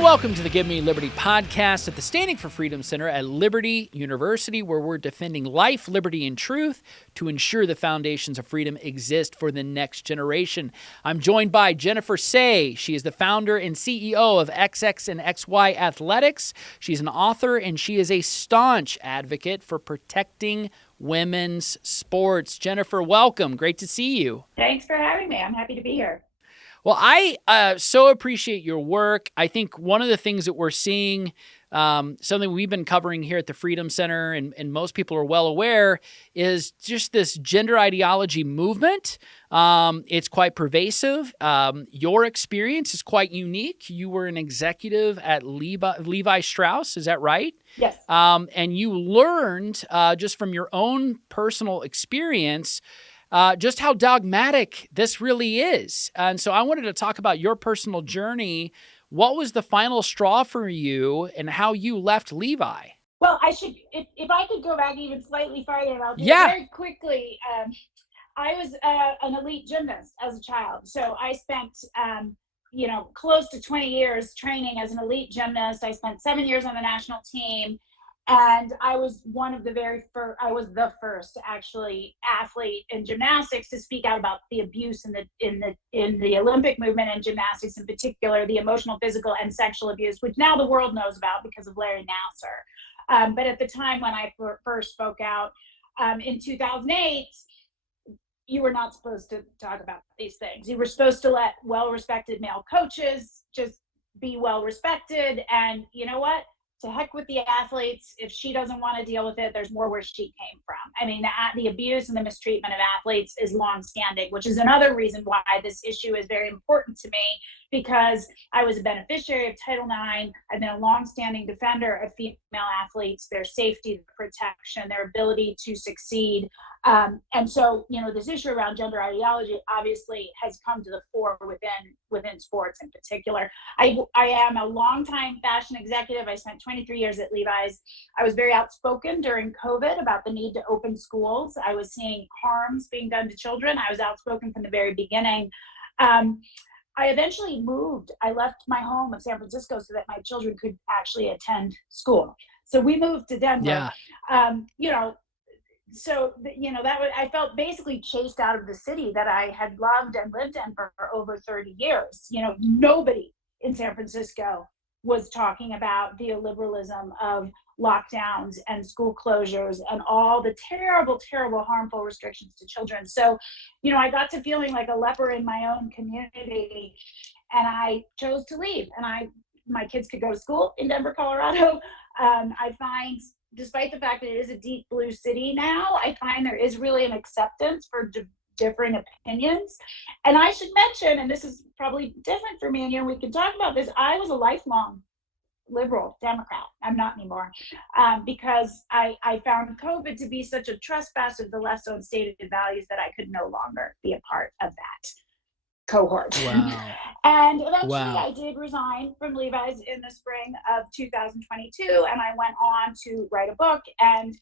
And welcome to the Give Me Liberty podcast at the Standing for Freedom Center at Liberty University, where we're defending life, liberty, and truth to ensure the foundations of freedom exist for the next generation. I'm joined by Jennifer Sey. She is the founder and CEO of XX and XY Athletics. She's an author, and she is a staunch advocate for protecting women's sports. Jennifer, welcome. Great to see you. Thanks for having me. I'm happy to be here. Well, I so appreciate your work. I think one of the things that we're seeing, something we've been covering here at the Freedom Center, and most people are well aware, is just this gender ideology movement. It's quite pervasive. Your experience is quite unique. You were an executive at Levi Strauss, is that right? Yes. And you learned just from your own personal experience just how dogmatic this really is. And so I wanted to talk about your personal journey. What was the final straw for you and how you left Levi? Well, if I could go back even slightly farther, and I'll do it very quickly. I was an elite gymnast as a child. So I spent, close to 20 years training as an elite gymnast. I spent 7 years on the national team. And I was the first actually athlete in gymnastics to speak out about the abuse in the Olympic movement and gymnastics in particular, the emotional, physical, and sexual abuse, which now the world knows about because of Larry Nassar. But at the time when I first spoke out in 2008, you were not supposed to talk about these things. You were supposed to let well-respected male coaches just be well-respected. And you know what? To heck with the athletes. If she doesn't want to deal with it, there's more where she came from. I mean, the abuse and the mistreatment of athletes is longstanding, which is another reason why this issue is very important to me, because I was a beneficiary of Title IX. I've been a longstanding defender of female athletes, their safety, protection, their ability to succeed. And so, this issue around gender ideology obviously has come to the fore within sports in particular. I am a longtime fashion executive. I spent 23 years at Levi's. I was very outspoken during COVID about the need to open schools. I was seeing harms being done to children. I was outspoken from the very beginning. I eventually moved. I left my home of San Francisco so that my children could actually attend school. So we moved to Denver. Yeah. I felt basically chased out of the city that I had loved and lived in for over 30 years. Nobody in San Francisco was talking about the illiberalism of lockdowns and school closures and all the terrible, terrible, harmful restrictions to children. So, I got to feeling like a leper in my own community, and I chose to leave. And my kids could go to school in Denver, Colorado. I find, despite the fact that it is a deep blue city now, I find there is really an acceptance for differing opinions. And I should mention, and this is probably different for me, and we can talk about this, I was a lifelong liberal Democrat. I'm not anymore, because I found COVID to be such a trespass of the left's own stated values that I could no longer be a part of that cohort. Wow. And eventually I did resign from Levi's in the spring of 2022, and I went on to write a book. And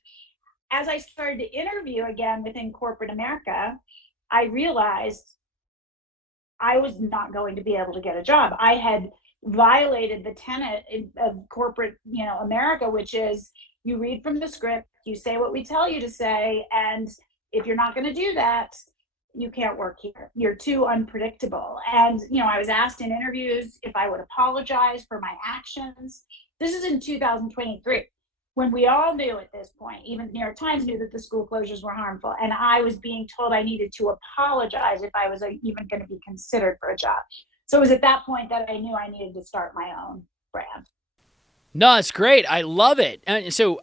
as I started to interview again within corporate America, I realized I was not going to be able to get a job. I had violated the tenet of corporate, America, which is you read from the script, you say what we tell you to say, and if you're not going to do that, you can't work here. You're too unpredictable. And, I was asked in interviews if I would apologize for my actions. This is in 2023, when we all knew at this point, even the New York Times knew that the school closures were harmful. And I was being told I needed to apologize if I was even going to be considered for a job. So it was at that point that I knew I needed to start my own brand. No, it's great. I love it. And so,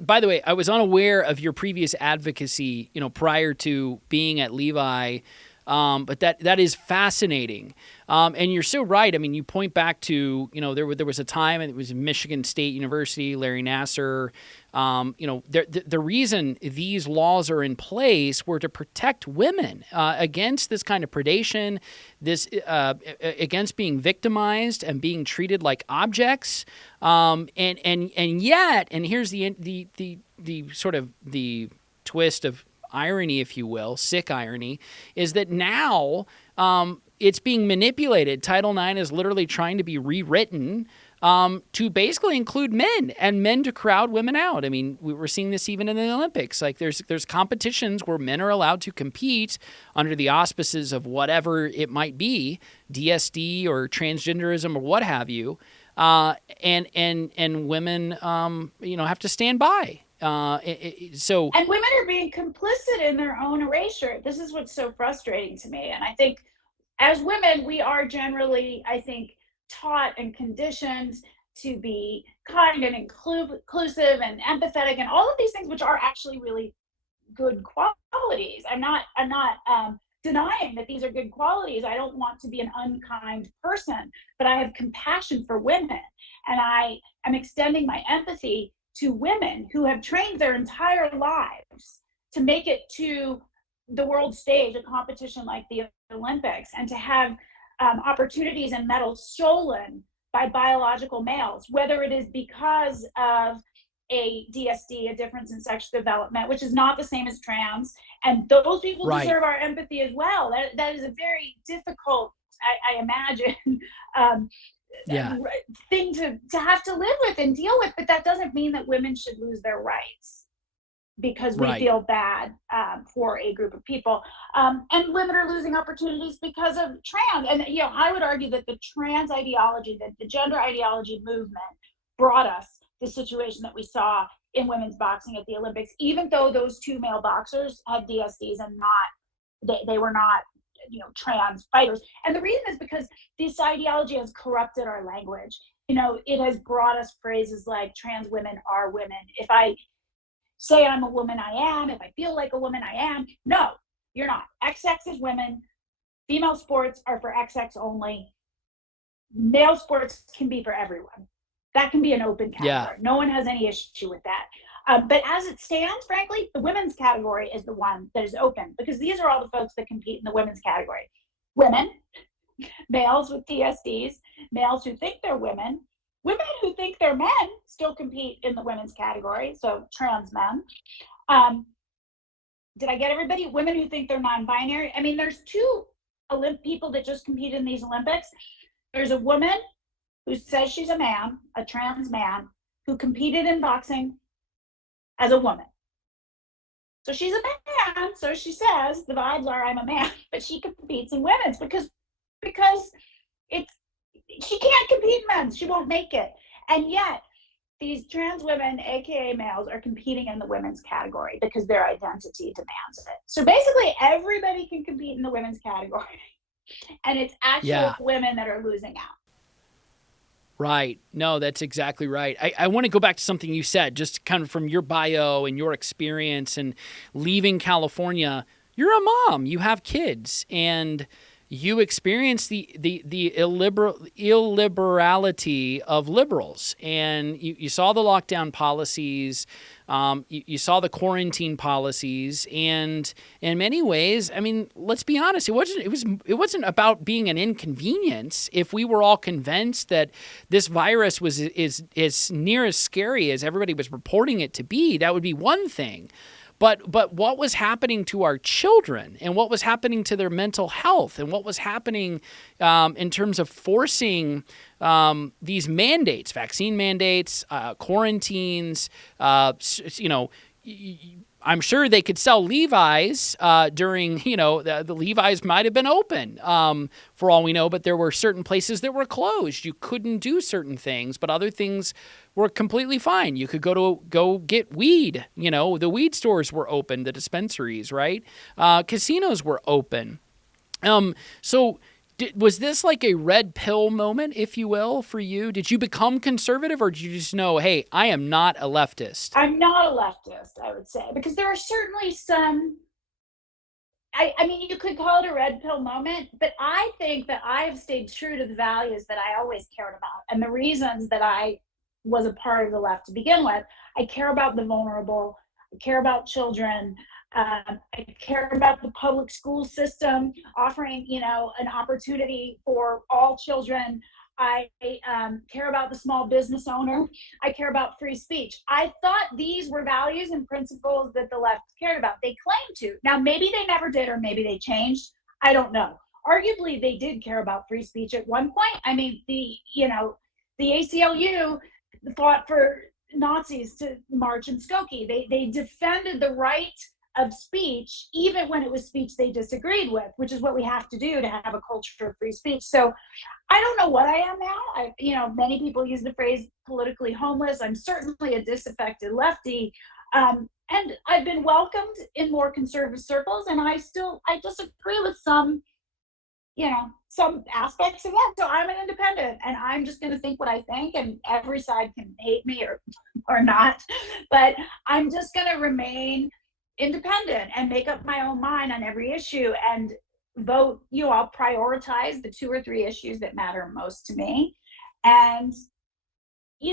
by the way, I was unaware of your previous advocacy, prior to being at Levi. But that is fascinating. And you're so right. I mean, you point back to, there was a time, and it was Michigan State University, Larry Nassar. The reason these laws are in place were to protect women against this kind of predation, against being victimized and being treated like objects. And yet, and here's the sort of the twist of irony, if you will, sick irony, is that now it's being manipulated. Title IX is literally trying to be rewritten to basically include men and men to crowd women out. I mean, we're seeing this even in the Olympics. Like there's competitions where men are allowed to compete under the auspices of whatever it might be, DSD or transgenderism or what have you, and women, have to stand by. And women are being complicit in their own erasure. This is what's so frustrating to me. And I think as women, we are generally, I think, taught and conditioned to be kind and inclusive and empathetic and all of these things, which are actually really good qualities. I'm not denying that these are good qualities. I don't want to be an unkind person, but I have compassion for women, and I am extending my empathy to women who have trained their entire lives to make it to the world stage, a competition like the Olympics, and to have opportunities and medals stolen by biological males, whether it is because of a DSD, a difference in sexual development, which is not the same as trans. And those people deserve our empathy as well. That is a very difficult, I imagine, thing to have to live with and deal with. But that doesn't mean that women should lose their rights because we feel bad for a group of people. And women are losing opportunities because of trans. And, I would argue that the trans ideology, that the gender ideology movement brought us the situation that we saw in women's boxing at the Olympics, even though those two male boxers had DSDs and they were not, trans fighters. And the reason is because this ideology has corrupted our language. It has brought us phrases like trans women are women. If I say I'm a woman, I am. If I feel like a woman, I am. No, you're not. XX is women. Female sports are for XX only. Male sports can be for everyone. That can be an open category. Yeah. No one has any issue with that. But as it stands, frankly, the women's category is the one that is open, because these are all the folks that compete in the women's category. Women, males with DSDs, males who think they're women who think they're men still compete in the women's category, so trans men. Did I get everybody? Women who think they're non-binary. I mean, there's two people that just compete in these Olympics. There's a woman who says she's a man, a trans man, who competed in boxing as a woman. So she's a man, so she says, the vibes are I'm a man, but she competes in women's because she can't compete in men's. She won't make it. And yet, these trans women, aka males, are competing in the women's category because their identity demands it. So basically, everybody can compete in the women's category, and it's actually women that are losing out. Right. No, that's exactly right. I want to go back to something you said, just kind of from your bio and your experience and leaving California. You're a mom. You have kids, and you experience the illiberality of liberals, and you saw the lockdown policies, you saw the quarantine policies, and in many ways, I mean, let's be honest, it wasn't about being an inconvenience. If we were all convinced that this virus is as near as scary as everybody was reporting it to be, that would be one thing. But what was happening to our children, and what was happening to their mental health, and what was happening in terms of forcing these mandates, vaccine mandates, quarantines, I'm sure they could sell Levi's during, the Levi's might have been open for all we know, but there were certain places that were closed. You couldn't do certain things, but other things were completely fine. You could go get weed. The weed stores were open, the dispensaries, right? Casinos were open. So was this like a red pill moment, if you will, for you? Did you become conservative, or did you just know, hey, I am not a leftist? I'm not a leftist, I would say, because there are certainly some, I mean, you could call it a red pill moment, but I think that I have stayed true to the values that I always cared about, and the reasons that I was a part of the left to begin with. I care about the vulnerable. I care about children. I care about the public school system offering, an opportunity for all children. I care about the small business owner. I care about free speech. I thought these were values and principles that the left cared about. They claimed to. Now, maybe they never did, or maybe they changed. I don't know. Arguably, they did care about free speech at one point. I mean, The ACLU fought for Nazis to march in Skokie. They defended the right of speech, even when it was speech they disagreed with, which is what we have to do to have a culture of free speech. So I don't know what I am now. Many people use the phrase politically homeless. I'm certainly a disaffected lefty. And I've been welcomed in more conservative circles, and I disagree with some aspects of that. So I'm an independent, and I'm just going to think what I think, and every side can hate me or not, but I'm just going to remain independent and make up my own mind on every issue and vote. I'll prioritize the 2 or 3 issues that matter most to me, and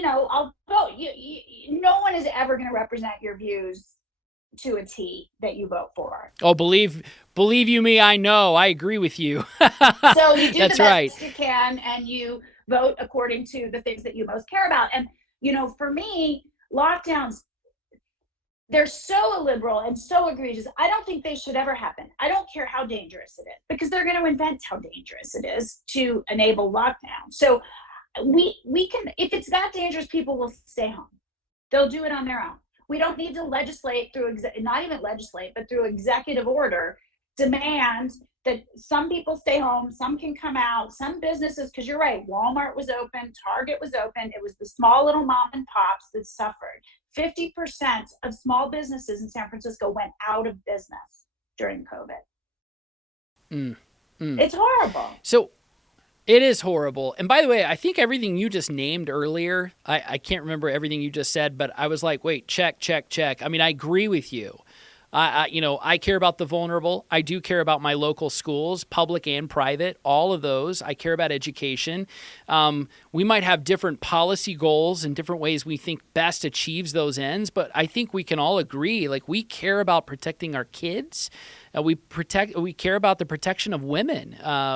I'll vote. No one is ever going to represent your views to a T that you vote for. Oh, believe you me, I know. I agree with you. So you do That's the best right. you can, and you vote according to the things that you most care about. And for me, lockdowns, they're so illiberal and so egregious. I don't think they should ever happen. I don't care how dangerous it is, because they're going to invent how dangerous it is to enable lockdown. So we can, if it's that dangerous, people will stay home. They'll do it on their own. We don't need to legislate not even legislate, but through executive order, demand that some people stay home, some can come out, some businesses, because you're right, Walmart was open, Target was open. It was the small little mom and pops that suffered. 50% of small businesses in San Francisco went out of business during COVID. It's horrible. So it is horrible. And by the way, I think everything you just named earlier, I can't remember everything you just said, but I was like, wait, check. I mean, I agree with you. I care about the vulnerable. I do care about my local schools, public and private, all of those. I care about education. We might have different policy goals and different ways we think best achieves those ends, but I think we can all agree, like, we care about protecting our kids. We care about the protection of women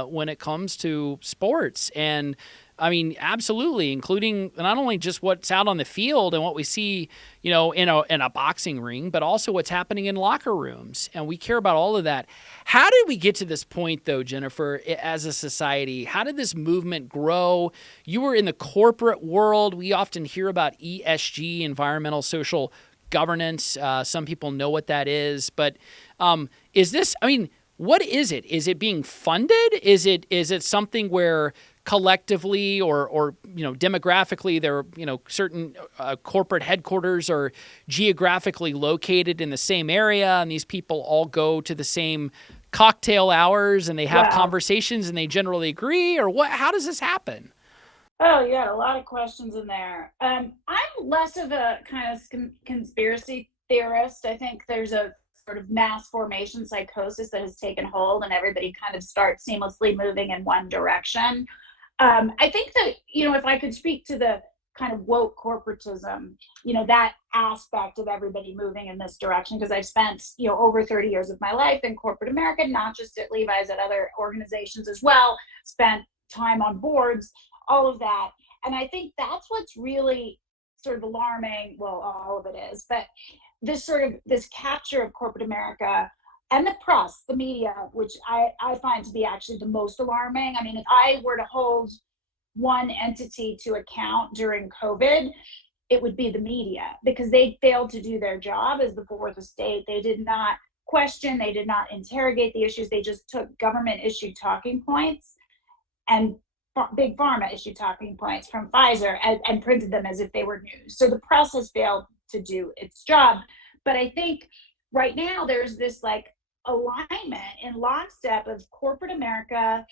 when it comes to sports. And I mean, absolutely, including not only just what's out on the field and what we see, in a boxing ring, but also what's happening in locker rooms. And we care about all of that. How did we get to this point, though, Jennifer, as a society? How did this movement grow? You were in the corporate world. We often hear about ESG, environmental, social governance. Some people know what that is. But is this, what is it? Is it being funded? Is it something where collectively or demographically there are certain corporate headquarters are geographically located in the same area, and these people all go to the same cocktail hours and they have conversations and they generally agree? Or what? How does this happen? Oh, you got a lot of questions in there. I'm less of a kind of conspiracy theorist. I think there's a sort of mass formation psychosis that has taken hold, and everybody kind of starts seamlessly moving in one direction. I think that, if I could speak to the kind of woke corporatism, that aspect of everybody moving in this direction, because I've spent, over 30 years of my life in corporate America, not just at Levi's, at other organizations as well, spent time on boards, all of that. And I think that's what's really sort of alarming. Well, all of it is, but this capture of corporate America and the press, the media, which I find to be actually the most alarming. I mean, if I were to hold one entity to account during COVID, it would be the media, because they failed to do their job as the fourth estate. They did not question, they did not interrogate the issues. They just took government issued talking points and big pharma issued talking points from Pfizer and printed them as if they were news. So the press has failed to do its job. But I think right now there's this alignment in lockstep of corporate America,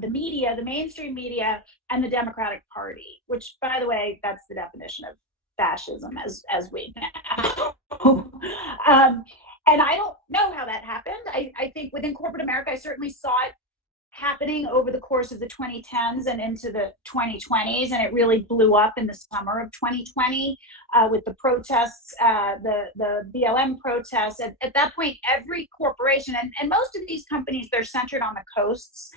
the media, the mainstream media, and the Democratic Party, which, by the way, that's the definition of fascism as we know. And I don't know how that happened. I think within corporate America, I certainly saw it happening over the course of the 2010s and into the 2020s, and it really blew up in the summer of 2020 with the protests, the BLM protests. At that point, every corporation, and most of these companies, they're centered on the coasts.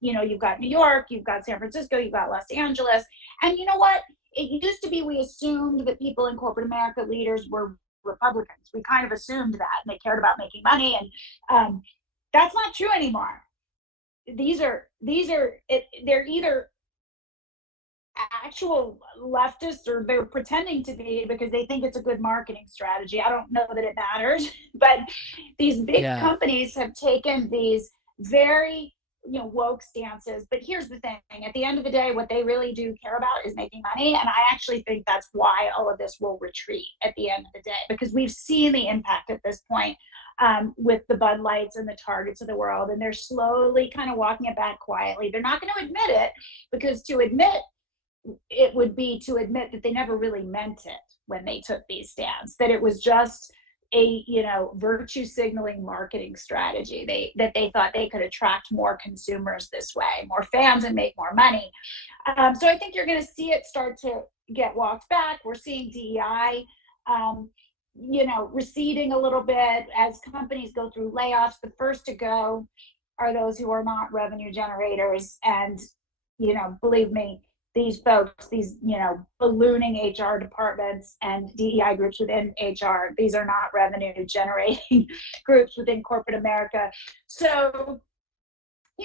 You've got New York, you've got San Francisco, you've got Los Angeles, and you know what? It used to be we assumed that people in corporate America, leaders, were Republicans. We kind of assumed that, and they cared about making money, and that's not true anymore. They're either actual leftists, or they're pretending to be because they think it's a good marketing strategy. I don't know that it matters, but these big Yeah. companies have taken these very woke stances. But here's the thing: at the end of the day, what they really do care about is making money, and I actually think that's why all of this will retreat at the end of the day, because we've seen the impact at this point, with the Bud Lights and the Targets of the world, and they're slowly kind of walking it back quietly. They're not going to admit it, because to admit it would be to admit that they never really meant it when they took these stands, that it was just a virtue signaling marketing strategy. They thought they could attract more consumers this way, more fans, and make more money. So I think you're going to see it start to get walked back. We're seeing DEI receding a little bit as companies go through layoffs. The first to go are those who are not revenue generators, and believe me, these folks, these ballooning HR departments and DEI groups within HR, these are not revenue generating groups within corporate America. So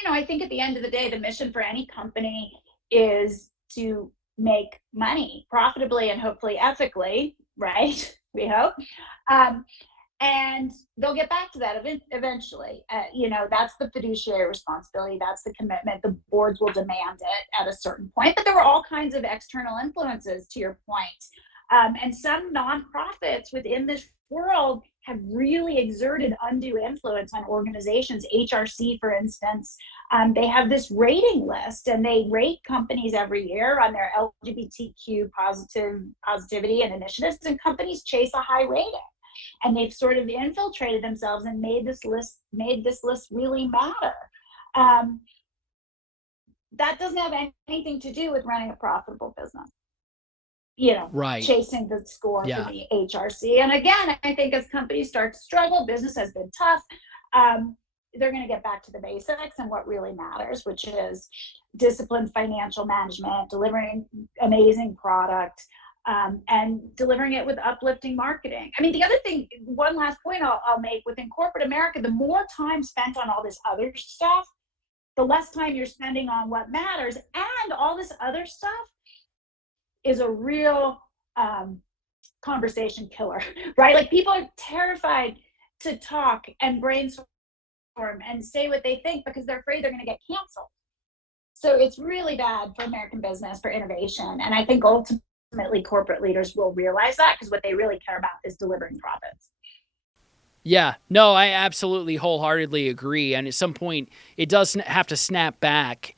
I think at the end of the day, the mission for any company is to make money profitably and hopefully ethically, right? We hope. And they'll get back to that eventually. That's the fiduciary responsibility. That's the commitment. The boards will demand it at a certain point. But there were all kinds of external influences, to your point. And some nonprofits within this world have really exerted undue influence on organizations. HRC, for instance, they have this rating list, and they rate companies every year on their LGBTQ positivity and initiatives, and companies chase a high rating. And they've sort of infiltrated themselves and made this list really matter. That doesn't have anything to do with running a profitable business. Right. Chasing the score for the HRC. And again, I think as companies start to struggle, business has been tough. They're going to get back to the basics and what really matters, which is disciplined financial management, delivering amazing product, and delivering it with uplifting marketing. I mean, the other thing, one last point I'll make, within corporate America, the more time spent on all this other stuff, the less time you're spending on what matters. And all this other stuff is a real conversation killer, right? Like, people are terrified to talk and brainstorm and say what they think because they're afraid they're going to get canceled. So it's really bad for American business, for innovation. And I think ultimately corporate leaders will realize that, because what they really care about is delivering profits. Yeah, no, I absolutely wholeheartedly agree. And at some point, it does have to snap back.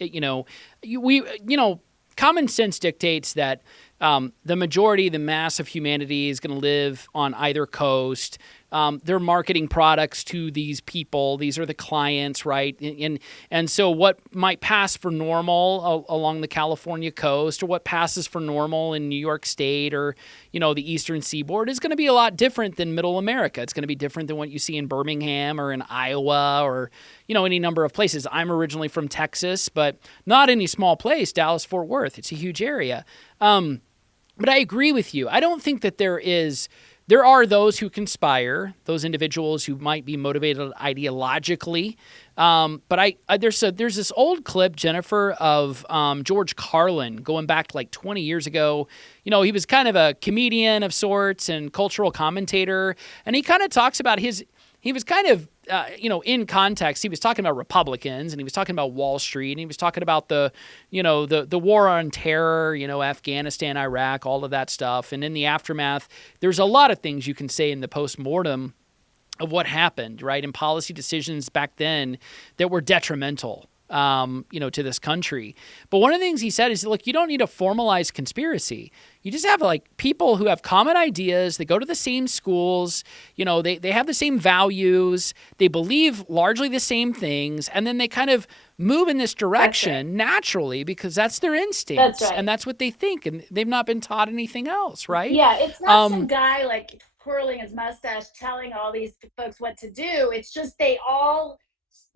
Common sense dictates that the majority, the mass of humanity is going to live on either coast. They're marketing products to these people. These are the clients, right? And so what might pass for normal along the California coast, or what passes for normal in New York State, or, the Eastern Seaboard, is going to be a lot different than Middle America. It's going to be different than what you see in Birmingham or in Iowa, or, any number of places. I'm originally from Texas, but not any small place, Dallas-Fort Worth. It's a huge area. But I agree with you. I don't think that there are those who conspire, those individuals who might be motivated ideologically. But there's this old clip, Jennifer, of George Carlin going back to like 20 years ago. He was kind of a comedian of sorts and cultural commentator. And he kind of talks about he was kind of, in context, he was talking about Republicans, and he was talking about Wall Street, and he was talking about the war on terror, Afghanistan, Iraq, all of that stuff. And in the aftermath, there's a lot of things you can say in the postmortem of what happened, right? And policy decisions back then that were detrimental, to this country. But one of the things he said is, look, you don't need a formalized conspiracy. You just have like people who have common ideas. They go to the same schools. They have the same values. They believe largely the same things. And then they kind of move in this direction naturally, because that's their instincts. That's right. And that's what they think. And they've not been taught anything else, right? Yeah, it's not some guy like twirling his mustache telling all these folks what to do. It's just they all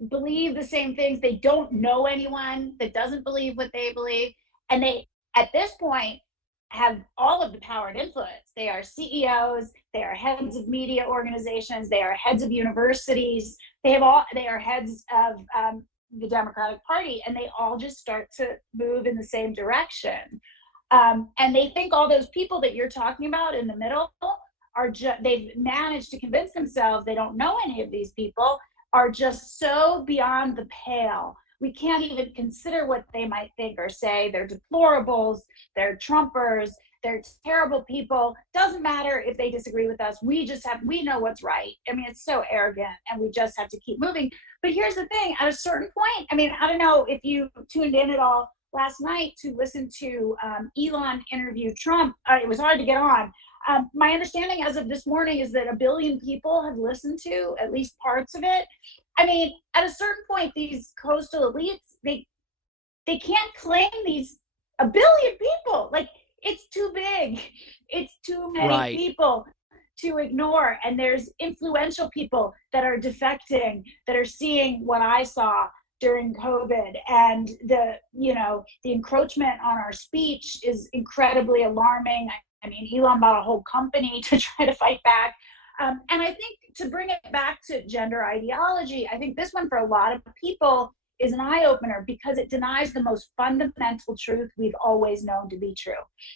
believe the same things. They don't know anyone that doesn't believe what they believe. And they, at this point, have all of the power and influence. They are CEOs, they are heads of media organizations, they are heads of universities, they are heads of the Democratic Party, and they all just start to move in the same direction. And they think all those people that you're talking about in the middle are just, they've managed to convince themselves they don't know any of these people, are just so beyond the pale. We can't even consider what they might think or say. They're deplorables, they're Trumpers, they're terrible people. Doesn't matter if they disagree with us. We know what's right. I mean, it's so arrogant, and we just have to keep moving. But here's the thing, at a certain point, I mean, I don't know if you tuned in at all last night to listen to Elon interview Trump. It was hard to get on. My understanding as of this morning is that 1 billion people have listened to at least parts of it. I mean, at a certain point, these coastal elites, they can't claim these 1 billion people. Like, it's too big. It's too many people to ignore. And there's influential people that are defecting, that are seeing what I saw during COVID, and the encroachment on our speech is incredibly alarming. I mean, Elon bought a whole company to try to fight back. And I think, to bring it back to gender ideology, I think this one for a lot of people is an eye-opener, because it denies the most fundamental truth we've always known to be true,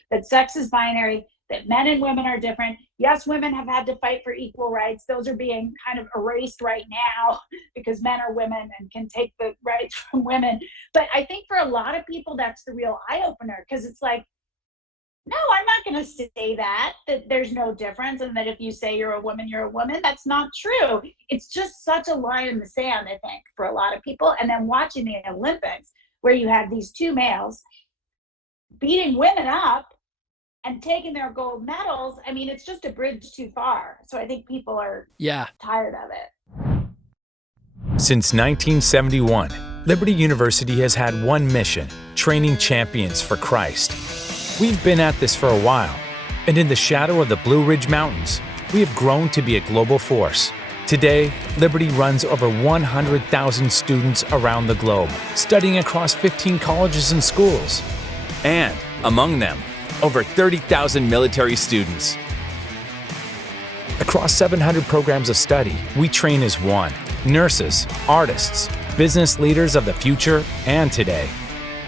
that sex is binary, that men and women are different. Yes, women have had to fight for equal rights. Those are being kind of erased right now because men are women and can take the rights from women. But I think for a lot of people, that's the real eye-opener, because it's like, no, I'm not going to say that there's no difference, and that if you say you're a woman, you're a woman. That's not true. It's just such a line in the sand, I think, for a lot of people. And then watching the Olympics, where you have these two males beating women up and taking their gold medals, I mean, it's just a bridge too far. So I think people are tired of it. Since 1971, Liberty University has had one mission: training champions for Christ. We've been at this for a while, and in the shadow of the Blue Ridge Mountains, we have grown to be a global force. Today, Liberty runs over 100,000 students around the globe, studying across 15 colleges and schools. And, among them, over 30,000 military students. Across 700 programs of study, we train as one: nurses, artists, business leaders of the future and today.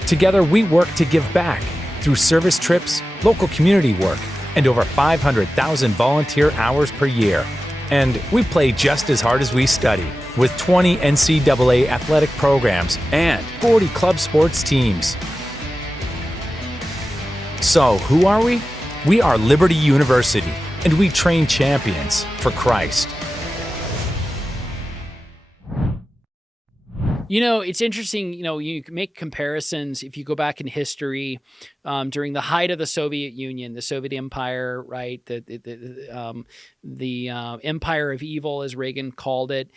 Together, we work to give back through service trips, local community work, and over 500,000 volunteer hours per year. And we play just as hard as we study, with 20 NCAA athletic programs and 40 club sports teams. So, who are we? We are Liberty University, and we train champions for Christ. You know, it's interesting, you can make comparisons if you go back in history during the height of the Soviet Union, the Soviet Empire, right? The empire of evil, as Reagan called it.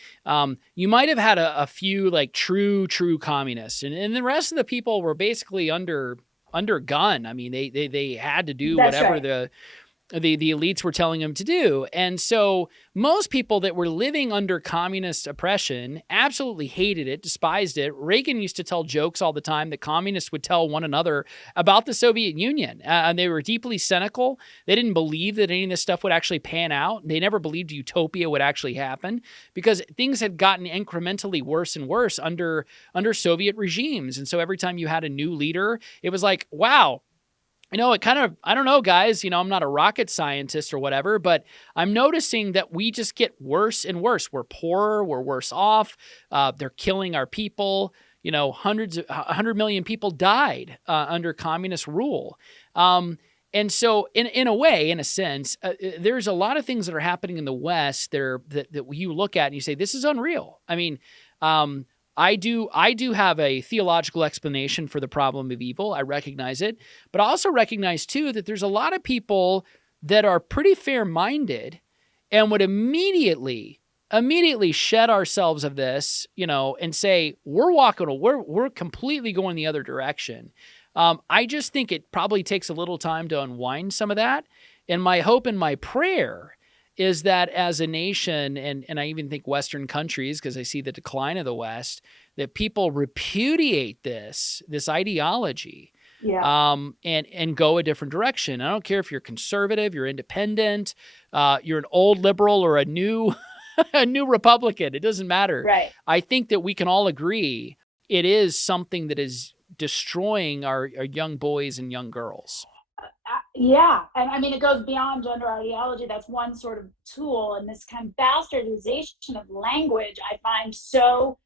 You might have had a few like true communists, and the rest of the people were basically under gun. I mean, they had to do whatever the elites were telling them to do. And so most people that were living under communist oppression absolutely hated it, despised it. Reagan used to tell jokes all the time that communists would tell one another about the Soviet Union. And they were deeply cynical. They didn't believe that any of this stuff would actually pan out. They never believed utopia would actually happen, because things had gotten incrementally worse and worse under Soviet regimes. And so every time you had a new leader, it was like, wow, it kind of, I don't know, guys, I'm not a rocket scientist or whatever, but I'm noticing that we just get worse and worse. We're poorer, we're worse off. They're killing our people. 100 million people died under communist rule. And so in a way, in a sense, there's a lot of things that are happening in the West that you look at and you say, this is unreal. I mean, I do have a theological explanation for the problem of evil. I recognize it, but I also recognize too that there's a lot of people that are pretty fair-minded and would immediately shed ourselves of this, and say we're completely going the other direction. I just think it probably takes a little time to unwind some of that, and my hope and my prayer is that as a nation, and I even think Western countries, because I see the decline of the West, that people repudiate this ideology, and go a different direction. I don't care if you're conservative, you're independent, you're an old liberal or a new Republican. It doesn't matter. Right. I think that we can all agree it is something that is destroying our young boys and young girls. Yeah, and I mean, it goes beyond gender ideology. That's one sort of tool, and this kind of bastardization of language I find so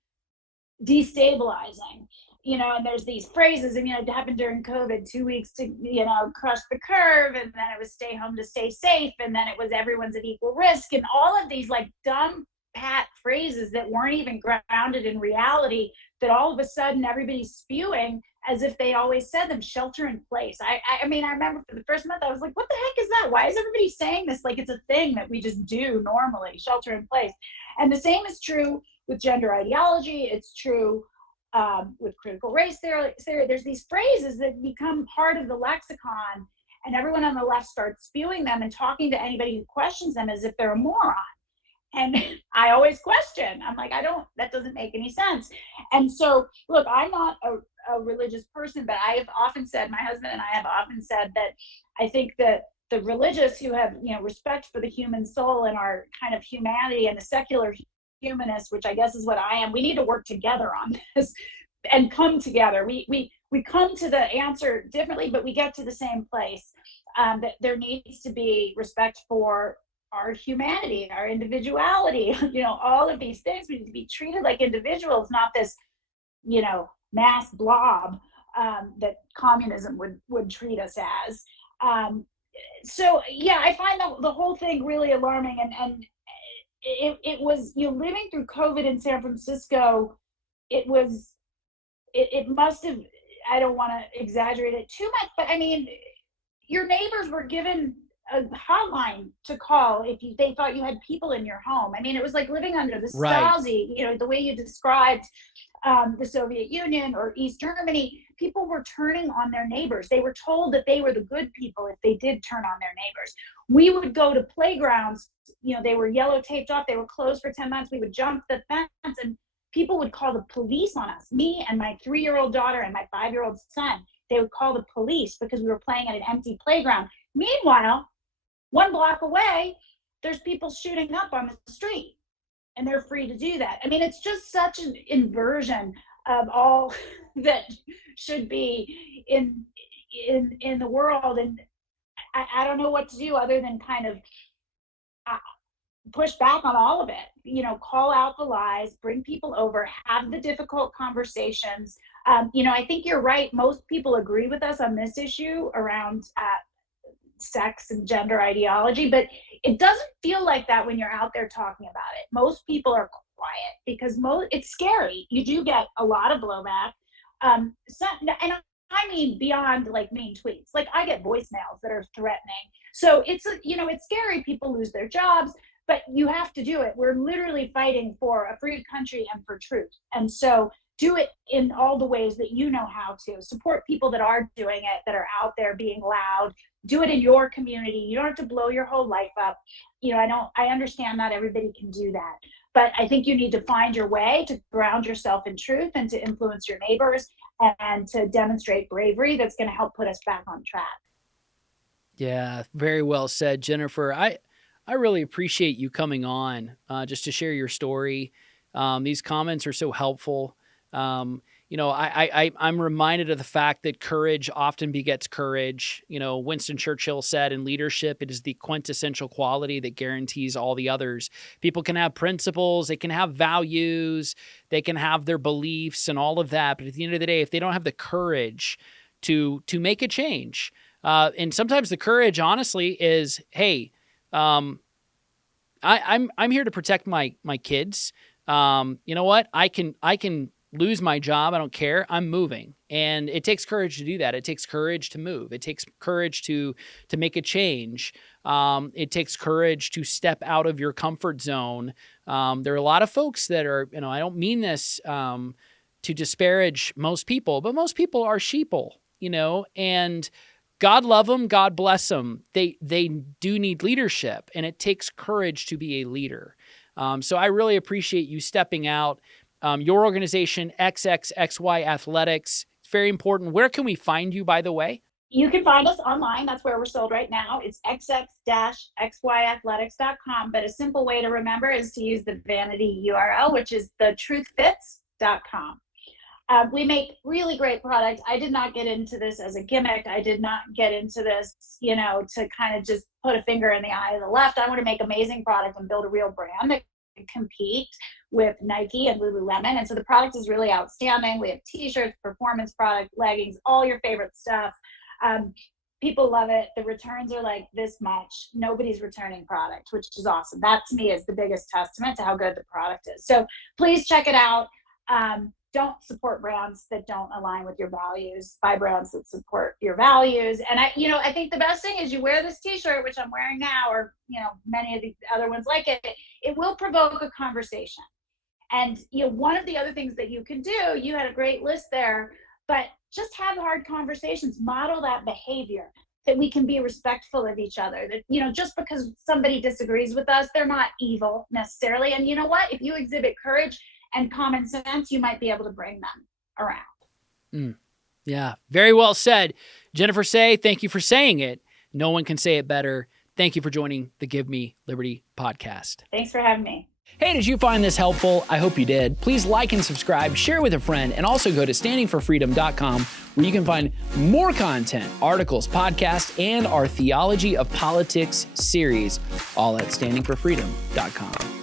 destabilizing. And there's these phrases, and it happened during COVID, 2 weeks to crush the curve, and then it was stay home to stay safe, and then it was everyone's at equal risk, and all of these like dumb pat phrases that weren't even grounded in reality, that all of a sudden everybody's spewing as if they always said them. Shelter in place. I mean, I remember for the first month I was like, what the heck is that? Why is everybody saying this like it's a thing that we just do normally? Shelter in place. And the same is true with gender ideology. It's true with critical race theory. There's these phrases that become part of the lexicon, and everyone on the left starts spewing them and talking to anybody who questions them as if they're a moron. And I always question. I'm like, that doesn't make any sense. And so, look, I'm not a religious person, but I have often said, my husband and I have often said that I think that the religious who have, respect for the human soul and our kind of humanity, and the secular humanists, which I guess is what I am, we need to work together on this and come together. We come to the answer differently, but we get to the same place. That there needs to be respect for our humanity, our individuality, all of these things. We need to be treated like individuals, not this, mass blob that communism would treat us as. So yeah, I find the whole thing really alarming, and it was, living through COVID in San Francisco, it must have, I don't want to exaggerate it too much, but I mean, your neighbors were given a hotline to call if they thought you had people in your home. I mean, it was like living under the Stasi, the way you described the Soviet Union or East Germany. People were turning on their neighbors. They were told that they were the good people if they did turn on their neighbors. We would go to playgrounds, they were yellow taped off, they were closed for 10 months. We would jump the fence, and people would call the police on us. Me and my 3-year-old daughter and my 5-year-old son, they would call the police because we were playing at an empty playground. Meanwhile, 1 block away, there's people shooting up on the street, and they're free to do that. I mean, it's just such an inversion of all that should be in the world. And I don't know what to do other than kind of push back on all of it, call out the lies, bring people over, have the difficult conversations. I think you're right. Most people agree with us on this issue around sex and gender ideology, but it doesn't feel like that when you're out there talking about it. Most people are quiet because it's scary. You do get a lot of blowback. And I mean, beyond like mean tweets, like I get voicemails that are threatening. So it's scary. People lose their jobs, but you have to do it. We're literally fighting for a free country and for truth. And so do it in all the ways that you know how to. Support people that are doing it, that are out there being loud. Do it in your community. You don't have to blow your whole life up. I understand not everybody can do that, but I think you need to find your way to ground yourself in truth and to influence your neighbors and to demonstrate bravery that's going to help put us back on track. Yeah, very well said, Jennifer. I really appreciate you coming on just to share your story. These comments are so helpful. I'm reminded of the fact that courage often begets courage. Winston Churchill said, in leadership, it is the quintessential quality that guarantees all the others. People can have principles, they can have values, they can have their beliefs and all of that. But at the end of the day, if they don't have the courage to make a change, and sometimes the courage, honestly, is, hey, I'm here to protect my kids. You know what? I can lose my job. I don't care. I'm moving. And it takes courage to do that. It takes courage to move. It takes courage to make a change. It takes courage to step out of your comfort zone. There are a lot of folks that are, I don't mean this to disparage most people, but most people are sheeple, and God love them. God bless them. They do need leadership, and it takes courage to be a leader. So I really appreciate you stepping out. Your organization, XXXY Athletics, it's very important. Where can we find you, by the way? You can find us online. That's where we're sold right now. It's xx-xyathletics.com. But a simple way to remember is to use the vanity URL, which is thetruthfits.com. We make really great products. I did not get into this as a gimmick. I did not get into this, to kind of just put a finger in the eye of the left. I want to make amazing product and build a real brand that can compete with Nike and Lululemon. And so the product is really outstanding. We have t-shirts, performance product, leggings, all your favorite stuff. People love it. The returns are like this much. Nobody's returning product, which is awesome. That to me is the biggest testament to how good the product is. So please check it out. Don't support brands that don't align with your values. Buy brands that support your values. And I think the best thing is you wear this t-shirt, which I'm wearing now, or, many of the other ones like it, it will provoke a conversation. And, one of the other things that you can do, you had a great list there, but just have hard conversations, model that behavior, that we can be respectful of each other, that, just because somebody disagrees with us, they're not evil necessarily. And you know what, if you exhibit courage and common sense, you might be able to bring them around. Yeah, very well said. Jennifer Sey, thank you for saying it. No one can say it better. Thank you for joining the Give Me Liberty podcast. Thanks for having me. Hey, did you find this helpful? I hope you did. Please like and subscribe, share with a friend, and also go to standingforfreedom.com where you can find more content, articles, podcasts, and our Theology of Politics series, all at standingforfreedom.com.